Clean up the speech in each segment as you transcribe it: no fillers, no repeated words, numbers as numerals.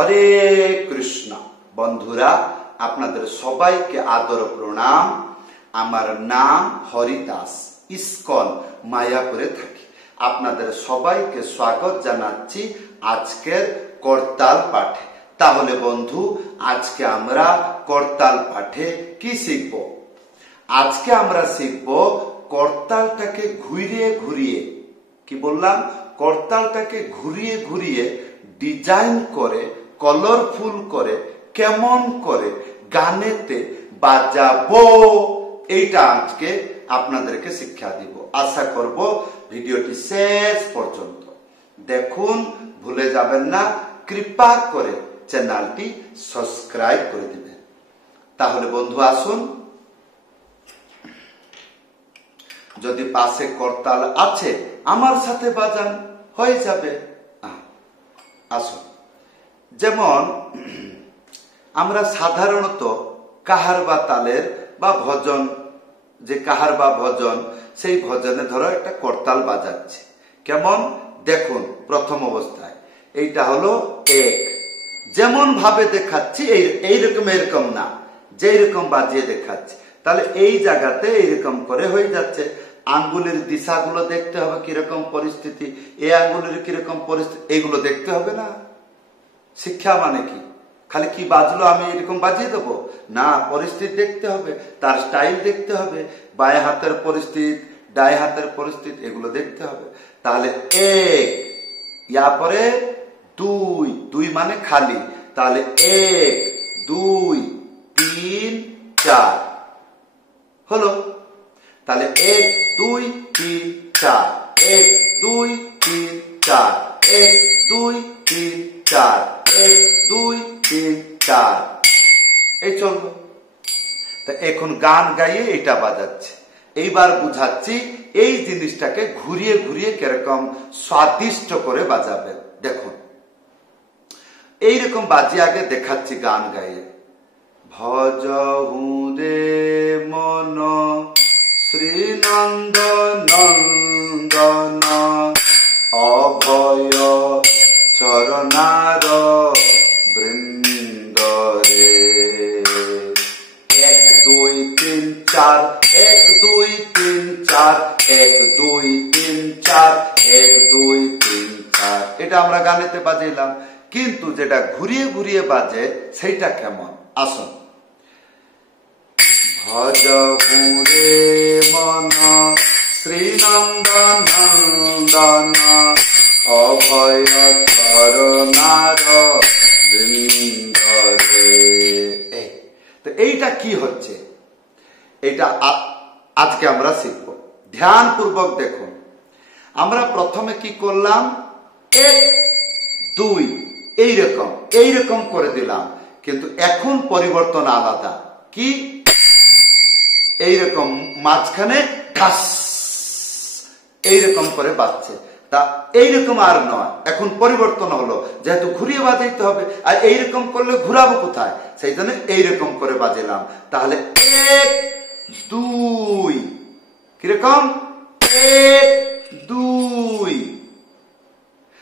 হরে কৃষ্ণ। বন্ধুরা, আপনাদের সবাইকে আদর প্রণাম। আমার নাম হরিদাস, ইস্কন মায়াপুরে থাকি। আপনাদের সবাইকে স্বাগত জানাচ্ছি আজকের করতাল পাঠে। তাহলে বন্ধু, আজকে আমরা করতাল পাঠে কি শিখব? আজকে আমরা শিখব করতালটাকে ঘুরিয়ে ঘুরিয়ে, কি বললাম, করতালটাকে ঘুরিয়ে ঘুরিয়ে ডিজাইন করে, কালারফুল করে, কেমন করে গানেতে বাজাবো, এইটা আজকে আপনাদেরকে শিক্ষা দিব। আশা করব ভিডিওটি শেষ পর্যন্ত দেখুন, ভুলে যাবেন না, কৃপা করে চ্যানেলটি সাবস্ক্রাইব করে দিবেন। তাহলে বন্ধু আসুন, যদি পাশে করতাল আছে আমার সাথে বাজান, হয়ে যাবে। আসুন, যেমন আমরা সাধারণত কাহার বা তালের বা ভজন, যে কাহার বা ভজন, সেই ভজনে ধরো একটা করতাল বাজাচ্ছে। কেমন দেখুন, প্রথম অবস্থায় এইটা হলো এক, যেমন ভাবে দেখাচ্ছি এইরকম, এরকম না, যেই রকম বাজিয়ে দেখাচ্ছি, তাহলে এই জায়গাতে এইরকম করে হয়ে যাচ্ছে। আঙ্গুলের দিশাগুলো দেখতে হবে, কিরকম পরিস্থিতি, এই আঙ্গুলের কিরকম পরিস্থিতি, এইগুলো দেখতে হবে না। শিক্ষা মানে কি খালি কি বাজলো আমি এরকম বাজিয়ে দেবো? না, পরিস্থিতি দেখতে হবে, তার স্টাইল দেখতে হবে, বাঁয়ে হাতের পরিস্থিতি, ডায়ে হাতের পরিস্থিতি, এগুলো দেখতে হবে। তাহলে এক, ইয়ারপরে দুই, দুই মানে খালি, তাহলে এক, দুই, তিন, চার হলো। তাহলে এক, দুই, তিন, চার, এক, দুই, তিন, চার, এক, দুই, তিন, চার, এক, দুই, তিন, চার, এই চলবে। তা এখন গান গাইয়ে এটা বাজাচ্ছে। এইবার বুঝাচ্ছি এই জিনিসটাকে ঘুরিয়ে ঘুরিয়ে কিরকম স্বাদিষ্ট করে বাজাবে। দেখুন, এইরকম বাজিয়ে আগে দেখাচ্ছি গান গাইয়ে। ভজহু রে মন শ্রীনন্দ নন্দন অভয় চরণার বৃন্দরে। এক, দুই, তিন, চার, এক, দুই, তিন, চার, এক, দুই, তিন, চার, এক, দুই, তিন, চার, এটা আমরা গানেতে বাজাইলাম। কিন্তু যেটা ঘুরিয়ে ঘুরিয়ে বাজে সেইটা কেমন, আসুন। ভজ রে মন শ্রীনন্দন নন্দন অভয় চরণার বৃন্দরে। তো এইটা কি হচ্ছে, এটা আজকে আমরা শিখব। ধ্যান পূর্বক দেখুন। আমরা প্রথমে কি করলাম, এক, দুই, এইরকম এইরকম করে দিলাম, কিন্তু এখন পরিবর্তন আলাদা। কি, এইরকম মাঝখানে ঠাস, এইরকম করে বাজছে। তা এইরকম আর নয়, এখন পরিবর্তন হলো, যেহেতু ঘুরিয়ে বাজাইতে হবে, আর এইরকম করলে ঘুরাবো কোথায়, সেই জন্য এইরকম করে বাজাইলাম। তাহলে এক, দুই, কিরকম, এক, দুই।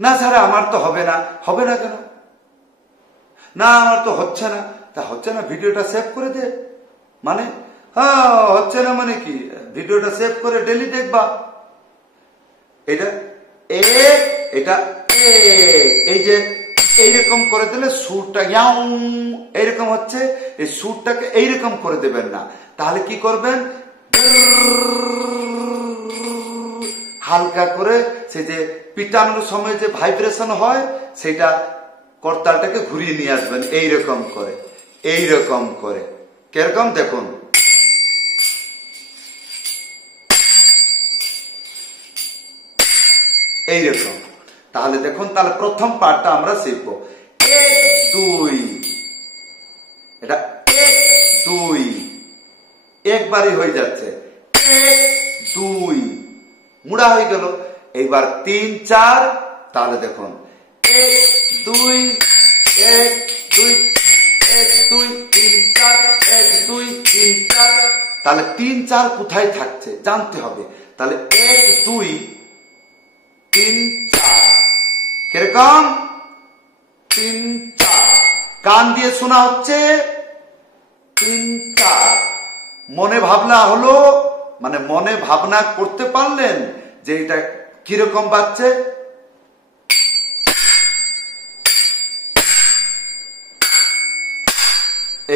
না স্যার আমার তো হবে না। হবে না কেন? না আমার তো হচ্ছে না। তা হচ্ছে না, ভিডিওটা সেভ করে দে। মানে হচ্ছে না মানে কি, ভিডিওটা সেভ করে ডেলি দেখবা। এটা এক, এটা এই যে এইরকম করে দিলে সুরটা এইরকম হচ্ছে, এই সুরটাকে এইরকম করে দেবেন না। তাহলে কি করবেন, হালকা করে সে যে পিটানোর সময় যে ভাইব্রেশন হয়, সেটা করতালটাকে ঘুরিয়ে নিয়ে আসবেন এইরকম করে, এইরকম করে। কিরকম দেখুন, এইরকম। তাহলে দেখুন, তাহলে প্রথম পার্টটা আমরা শিখব। এক, দুই, এটা এক, দুই, একবারই হয়ে যাচ্ছে। এক, দুই, মুড়া হয়ে গেল। এইবার তিন, চার, তাহলে দেখুন এক, দুই, এক, দুই, এক, দুই, তিন, চার, এক, দুই, তিন, চার। তাহলে তিন, চার কোথায় থাকছে জানতে হবে। তাহলে এক, দুই, তিন, চার, কিরকম, তিন চার, কান দিয়ে শোনা হচ্ছে তিন চার। মনে ভাবনা হলো, মানে মনে ভাবনা করতে পারলেন যে এটা কিরকম বাজছে।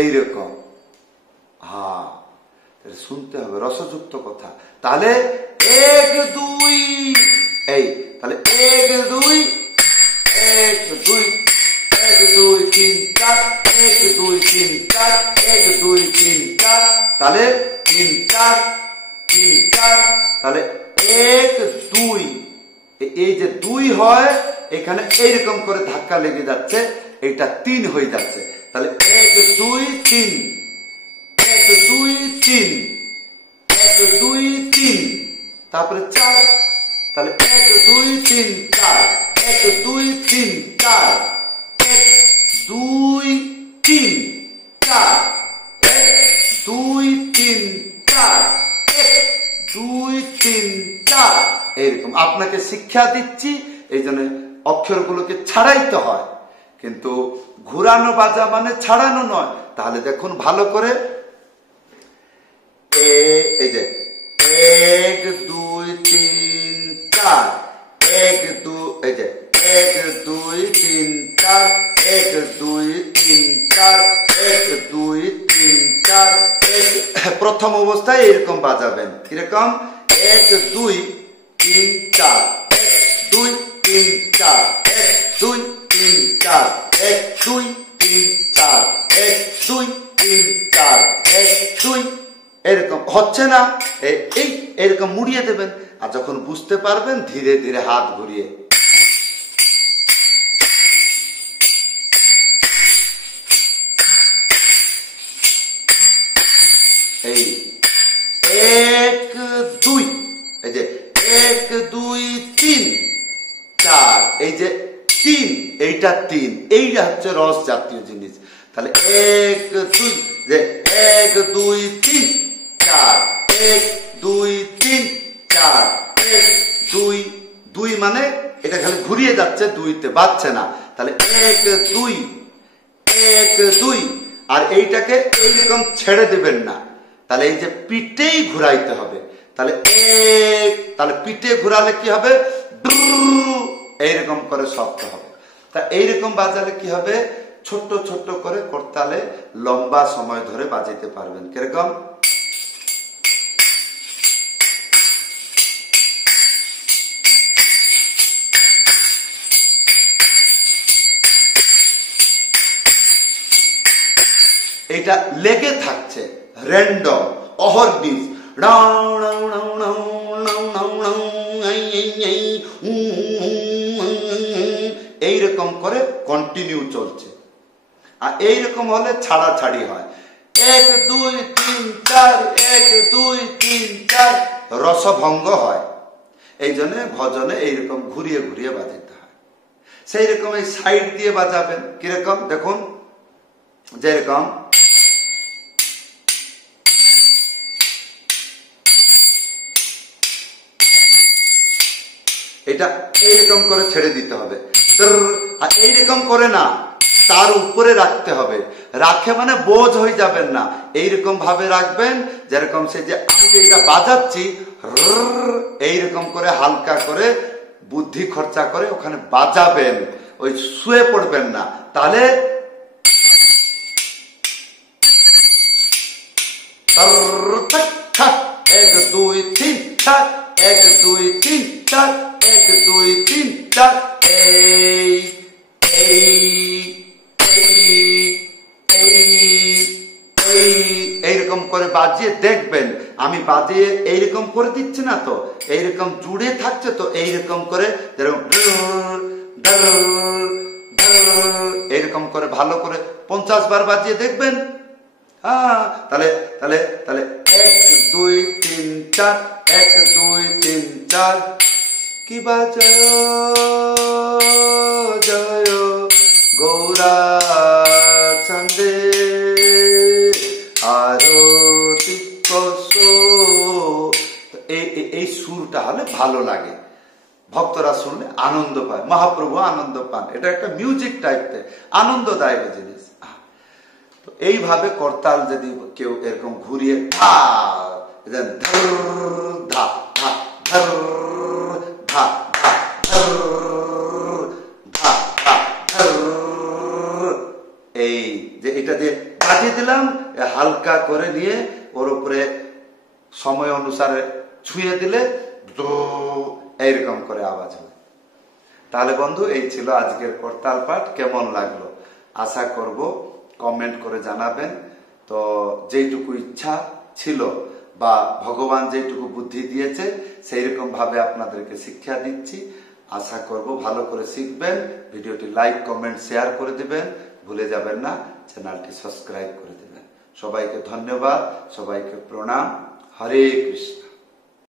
এইরকম, হ্যাঁ শুনতে হবে, রসযুক্ত কথা। তাহলে এক দুই, এই তাহলে এক দুই, এক দুই, এক দুই তিন চার, এক দুই তিন চার, এক দুই তিন চার, তাহলে তিন চার, তিন চার, তাহলে এক দুই। এই যে দুই হয় এখানে এইরকম করে ধাক্কা লেগে যাচ্ছে, এটা তিন হয়ে যাচ্ছে। তাহলে এক দুই তিন, এক দুই তিন, এক দুই তিন, তারপরে চার। তাহলে এক দুই তিন চার, এক দুই তিন চার, এক দুই তিন চার, এক দুই তিন চার, এক দুই তিন চার। এরকম আপনাকে শিক্ষা দিচ্ছি, এই জন্য অক্ষরগুলোকে ছাড়াইতে হয়, কিন্তু ঘুরানো বাজা মানে ছাড়ানো নয়। তাহলে দেখুন ভালো করে, এই যে এক দুই তিন চার, এক দুই, এই যে এক দুই তিন চার, এক দুই তিন চার, এক দুই তিন চার। প্রথম অবস্থায় এরকম বাজাবেন, কিরকম এক দুই তিন চার, এক দুই তিন চার, এক দুই তিন চার, এক দুই তিন চার, এক দুই তিন চার, এক দুই। এরকম হচ্ছে না, এই এরকম মুড়িয়ে দেবেন। আর যখন বুঝতে পারবেন ধীরে ধীরে হাত ঘুরিয়ে এই এক দুই, এই যে এক দুই তিন চার, এই যে তিন, এইটা তিন, এইটা হচ্ছে রস জাতীয় জিনিস। তাহলে এক দুই, যে এক দুই তিন চার, এক দুই তিন চার, এক দুই, দুই মানে এটা খালি ঘুরিয়ে যাচ্ছে, দুইতে বাজছে না। তাহলে এক দুই, এক দুই, আর এইটাকে এইরকম ছেড়ে দেবেন না। তাহলে এই যে পিঠেই ঘুরাইতে হবে। তাহলে এক, তাহলে পিঠে ঘুরালে কি হবে, এইরকম করে শব্দ হবে। তা এইরকম বাজালে কি হবে, ছোট্ট ছোট্ট করে করতালে লম্বা সময় ধরে বাজাইতে পারবেন। কিরকম, এটা লেগে থাকছে, র্যান্ডম অহর্নিশ, এইরকম করে কন্টিনিউ চলছে। আর এইরকম হলে ছাড়াছাড়ি হয়, এক দুই তিন চার, এক দুই তিন চার, রসভঙ্গ হয়। এই জন্য ভজনে এইরকম ঘুরিয়ে ঘুরিয়ে বাজাতে হয়। সেই রকম এই সাইড দিয়ে বাজাবেন, কিরকম দেখুন, যেরকম এটা এইরকম করে ছেড়ে দিতে হবে, আর এইরকম করে না, তার উপরে রাখতে হবে। রাখে মানে বোঝ হয়ে যাবেন না, এইরকম ভাবে রাখবেন যেরকম সে যে আমি যে এটা বাজাচ্ছি, এইরকম করে হালকা করে বুদ্ধি খরচা করে ওখানে বাজাবেন, ওই শুয়ে পড়বেন না। তাহলে এক দুই তিন চার, এক দুই তিন চার, এক দুই তিন চার, এই এইরকম করে বাজিয়ে দেখবেন। আমি বাজিয়ে এইরকম করে দিচ্ছি না তো, এইরকম জুড়ে থাকছে তো, এইরকম করে যেরকম এইরকম করে ভালো করে 50 বার বাজিয়ে দেখবেন। হ্যাঁ, তাহলে তাহলে তাহলে এক দুই তিন চার, এক দুই তিন চার, কি বাজয় জয় গৌরা চন্দে আরতি। এই সুরটা হলে ভালো লাগে। ভক্তরা শুনলে আনন্দ পায়, মহাপ্রভু আনন্দ পান। এটা একটা মিউজিক টাইপের আনন্দদায়ক জিনিস। তো এইভাবে করতাল যদি কেউ এরকম ঘুরিয়ে ধা ধা ধা ধা এই যে এটা দিয়ে বাজিয়ে দিলাম, হালকা করে নিয়ে ওর উপরে সময় অনুসারে ছুঁয়ে দিলে এইরকম করে আওয়াজ হবে। তাহলে বন্ধু, এই ছিল আজকের করতাল পাঠ। কেমন লাগলো আশা করব কমেন্ট করে জানাবেন। তো যেইটুকু ইচ্ছা ছিল বা ভগবান যেটুকু বুদ্ধি দিয়েছে সেই রকম ভাবে আপনাদেরকে শিক্ষা দিচ্ছি। আশা করব ভালো করে শিখবেন। ভিডিওটি লাইক, কমেন্ট, শেয়ার করে দিবেন। ভুলে যাবেন না চ্যানেলটি সাবস্ক্রাইব করে দিবেন। সবাইকে ধন্যবাদ, সবাইকে প্রণাম। হরে কৃষ্ণ।